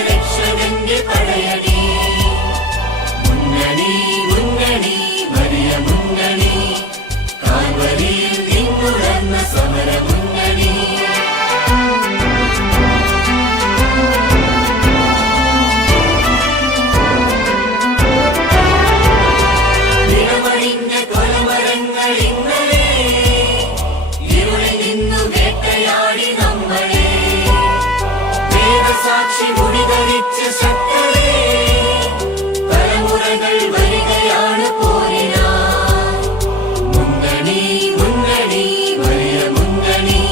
രക്ഷകന്റെ പടയണി മുന്നണി മുന്നണി മരിയ മുന്നണി കാൽവരിയിൽ നിന്നുണർന്ന സമര മുന്നണി നിലമണിഞ്ഞ കൊലമരങ്ങൾ ഇന്നലെ ഇരുളിൽ നിന്നു വേട്ടയാടി നമ്മളെ വേദസാക്ഷി മുടിധരിച്ച ശക്തരെ തലമുറകൾ വരികയാണ് പോരിനാ മുന്നണി മുന്നണി വലിയ മുന്നണി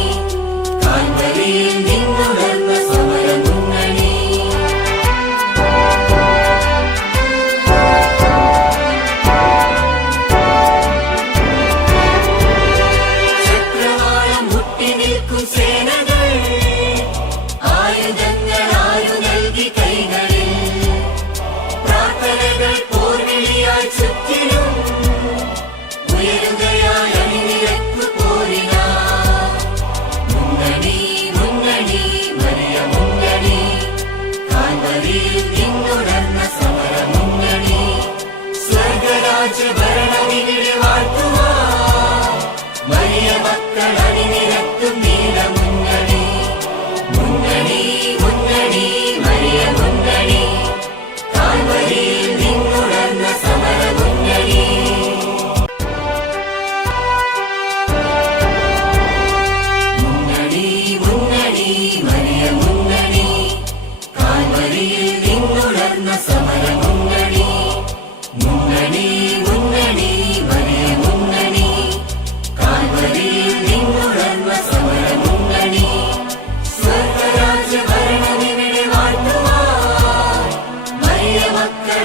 കാൽവരിയിൽ നിന്നുണർന്ന സമര മുന്നണി ചക്രവാളം മുട്ടി നിൽക്കും സേനകൾ ആയുധങ്ങൾ ആരു നൽകി കൈകളിൽ പ്രാർത്ഥനകൾ പോർവിളിയായി ചുറ്റിലും ഉയരുകയായി അണിനിരക്കു പോരിനാ മുന്നണി മുന്നണി വലിയ മുന്നണി കാൽവരിയിൽ നിന്നുണർന്ന സമര മുന്നണി സ്വർഗരാജ്യ ഭരണവിവിടെ വാഴ്ത്തുവാൻ വലിയ മക്കൾ അണിനിരക്കും നീല മുന്നണി മുന്നണി മുന്നണി വലിയ മുന്നണി കാൽവരിയിൽ നിന്നുണർന്ന സമര മുന്നണി മുന്നണി മുന്നണി വലിയ മുന്നണി കാൽവരിയിൽ നിന്നുണർന്ന സമര മുന്നണി മുന്നണി മുന്നണി വലിയ മുന്നണി കാൽവരിയിൽ നിന്നുണർന്ന സമര മുന്നണി സ്വർഗരാജ്യ ഭരണവിവിടെ വാഴ്ത്തുവാൻ വലിയ മക്കൾ